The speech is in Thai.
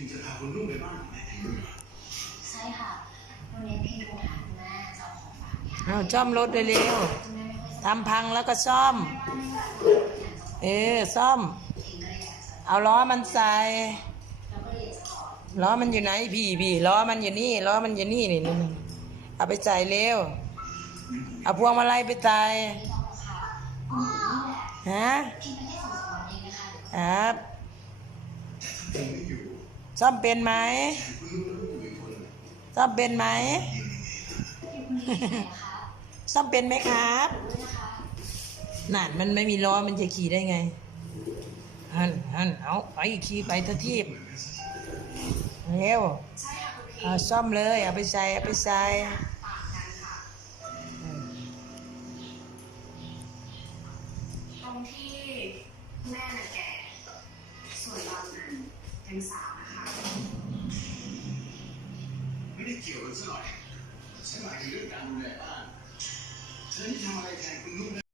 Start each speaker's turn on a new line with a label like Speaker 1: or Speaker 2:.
Speaker 1: พิมจะพาคุณลูกไปบ้านแม่ถึงนู่นเหรอ
Speaker 2: ใช่ค่ะ วันนี้พี่โทรหาคุณแม่จะเอาของฝากเนี่ย
Speaker 3: เอาซ่อมรถเร็ว
Speaker 2: คุณแม่ไม่ค่อยส
Speaker 3: ๆทำพังแล้วก็ซ่อม
Speaker 2: บายอยากจะ
Speaker 3: เออซ่อม
Speaker 2: เองก็เลยอยากจะ
Speaker 3: เอาล้อมันใส่
Speaker 2: แล้วก็เลยอยากจะขอ
Speaker 3: ล้อมันอยู่ไหนพี่พี่ล้อมันอยู่นี่ล้อมันอยู่นี่นี่นี่นี่เอาไปใส่เร็ว เอาพวงมาลัยไปใส่
Speaker 2: ที่ต้องค่ะอืมนี่แหละ
Speaker 3: ฮะ
Speaker 2: พี่ไปแค่สองสามวันเองนะคะเดี๋ยว
Speaker 3: ครับ
Speaker 1: แต่ถ้าผมไม่อยู่
Speaker 3: ซ่อมเป็นไหม
Speaker 1: คุณลูกแล้วลูกอยู่อีกคนน่ะ
Speaker 3: ซ่อมเป็นไหม
Speaker 2: พี่คุณดีไหนนะคะ
Speaker 3: ซ่อมเป็นไหมครับ
Speaker 2: ด้วยนะคะ
Speaker 3: นั่นมันไม่มีล้อมันจะขี่ได้ไงฮันฮันเอาไปขี่ไปทะทีบเร็ว
Speaker 2: ใช่ค่ะคุณพี่
Speaker 3: เอาซ่อมเลยเอาไปใส่เอาไปใส่
Speaker 2: ต่างกันค่ะตรงที่แม่น่ะแก่ส่วนเรานั้นเป็นสาว
Speaker 1: เกี่ยวกันซะหน่อยฉันหมายถึงเรื่องการดูแลบ้านเธอนี่ทำอะไรแทนคุณลูกนะ